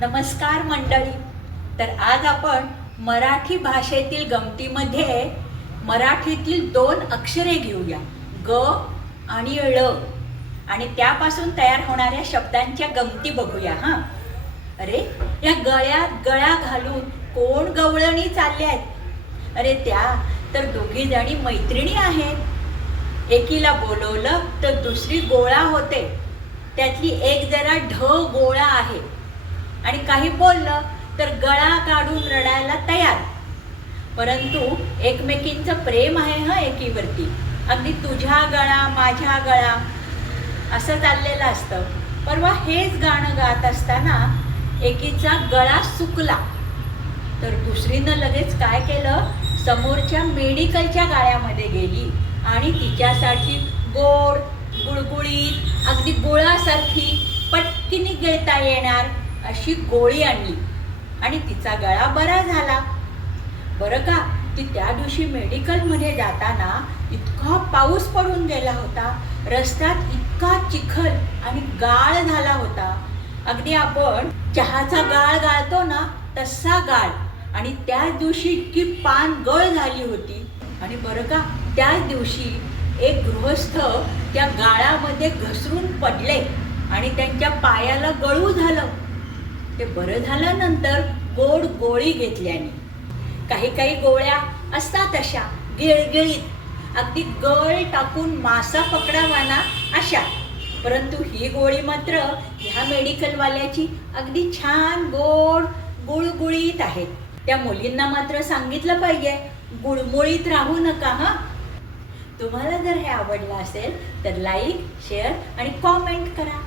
नमस्कार मंडळी. तर आज आपण मराठी भाषेतील गमतीमध्ये मराठीतील दोन अक्षरे घेऊया. ग आणि ळ. आणि त्यापासून तयार होणाऱ्या शब्दांच्या गमती बघूया हां. अरे या गळ्यात गळा घालून कोण गवळणी चालले आहेत अरे त्या तर दोघी जणी मैत्रिणी आहेत. एकीला बोलवलं तर दुसरी गोळा होते. त्यातली एक जरा ढ गोळा आहे. आणि काही बोललं तर गळा काढून रडायला तयार. परंतु एकमेकींचं प्रेम आहे ह एकीवरती. अगदी तुझ्या गळा माझ्या गळा असं चाललेलं असतं. परवा हेच गाणं गात असताना एकीचा गळा सुकला. तर दुसरीनं लगेच काय केलं? समोरच्या मेडिकलच्या गाळ्यामध्ये गेली आणि तिच्यासाठी गोड गुळगुळीत अगदी गुळासारखी पटकिनी घेता येणार अशी गोळी आणली आणि तिचा गळा बरा झाला. बरं का ती त्या दिवशी मेडिकलमध्ये जाताना इतका पाऊस पडून गेला होता रस्त्यात इतका चिखल आणि गाळ झाला होता. अगदी आपण चहाचा गाळ गाळतो ना तसा गाळ. आणि त्याच दिवशी इतकी पान गळ झाली होती. आणि बरं का त्याच दिवशी एक गृहस्थ त्या गाळामध्ये घसरून पडले आणि त्यांच्या पायाला गळू झालं. ते बरं झाल्यानंतर गोड गोळी घेतल्याने. काही काही गोळ्या असतात अशा गिळगिळीत. अगदी गळ टाकून मासा पकडावा ना अशा. परंतु ही गोळी मात्र ह्या मेडिकलवाल्याची अगदी छान गोड गुळगुळीत आहे. त्या मुलींना मात्र सांगितलं पाहिजे गुळमुळीत राहू नका हा. तुम्हाला जर हे आवडलं असेल तर लाईक शेअर आणि कॉमेंट करा.